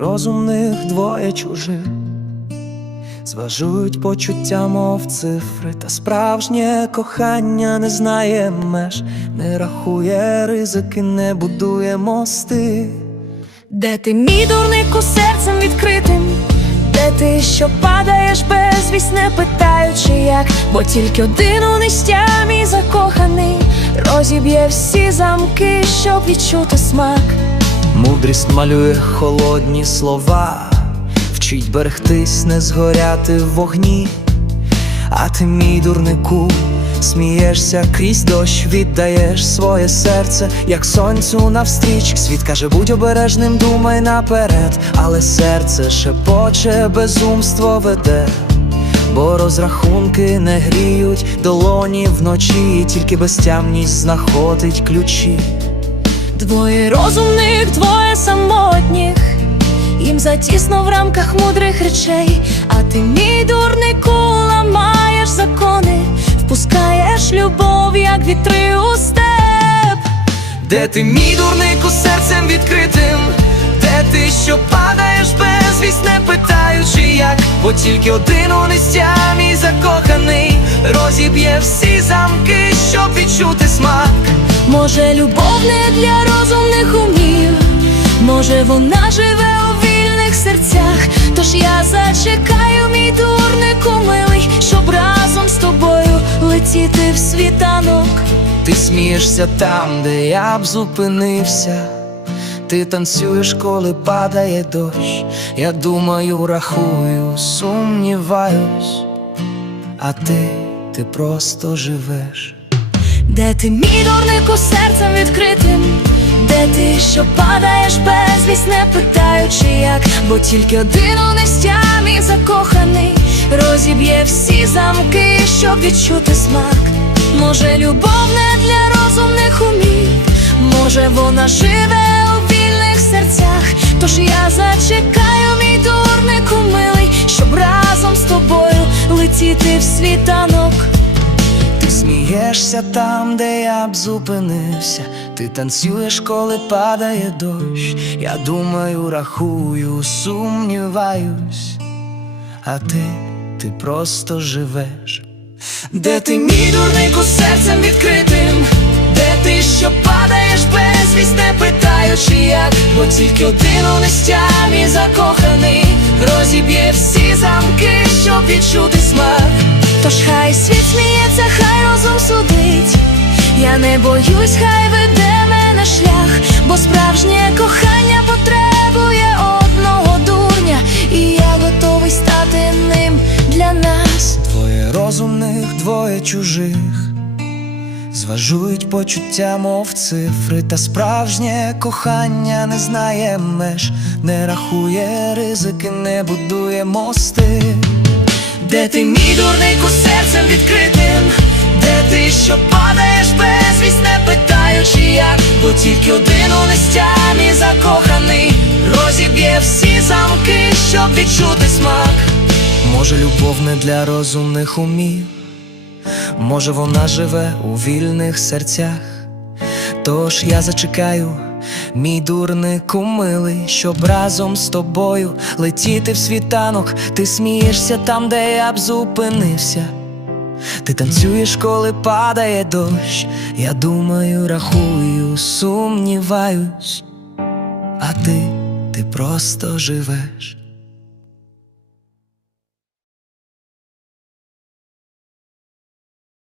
Розумних, двоє чужих, зважують почуття, мов цифри, та справжнє кохання не знає меж, не рахує ризики, не будує мости. Де ти, мій дурнику, серцем відкритим? Де ти, що падаєш безвість, не питаючи як, бо тільки один у нестямі закоханий розіб'є всі замки, щоб відчути смак. Мудрість малює холодні слова, вчить берегтись, не згоряти в вогні. А ти, мій дурнику, смієшся крізь дощ, віддаєш своє серце, як сонцю навстріч. Світ каже, будь обережним, думай наперед, але серце шепоче, безумство веде. Бо розрахунки не гріють долоні вночі, тільки безтямність знаходить ключі. Двоє розумних, двоє самотніх, їм затісно в рамках мудрих речей, а ти, мій дурнику, ламаєш закони, впускаєш любов, як вітри у степ. Де ти, мій дурнику, серцем відкритим? Де ти, що падаєш безвість, не питаючи як, бо тільки один у нестямі закоханий розіб'є всі замки, щоб відчути смак. Може, любов не для розумних умів, може, вона живе у вільних серцях. Тож я зачекаю, мій дурнику милий, щоб разом з тобою летіти в світанок. Ти смієшся там, де я б зупинився. Ти танцюєш, коли падає дощ. Я думаю, рахую, сумніваюсь, а ти, ти просто живеш. Де ти, мій дурнику, серцем відкритим? Де ти, що падаєш безвість, не питаючи як, бо тільки один у нестямі закоханий розіб'є всі замки, щоб відчути смак. Може, любов не для розумних умів, може, вона живе у вільних серцях. Тож я зачекаю, мій дурнику милий, щоб разом з тобою летіти в світанок. Смієшся там, де я б зупинився. Ти танцюєш, коли падає дощ. Я думаю, рахую, сумніваюсь, а ти, ти просто живеш. Де ти, мій дурнику, серцем відкритим? Де ти, що падаєш безвість, не питаючи як, бо тільки один у нестямі закоханий розіб'є всі замки, щоб відчути смак. Тож хай світ сміється, хай розум судить. Я не боюсь, хай веде мене шлях, бо справжнє кохання потребує одного дурня, і я готовий стати ним для нас. Двоє розумних, двоє чужих, зважують почуття, мов цифри, та справжнє кохання не знає меж, не рахує ризики, не будує мости. Де ти, мій дурнику, серцем відкритим? Всі замки, щоб відчути смак. Може, любов не для розумних умів, може, вона живе у вільних серцях. Тож я зачекаю, мій дурнику милий, щоб разом з тобою летіти в світанок. Ти смієшся там, де я б зупинився. Ти танцюєш, коли падає дощ. Я думаю, рахую, сумніваюсь, а ти, ти просто живеш.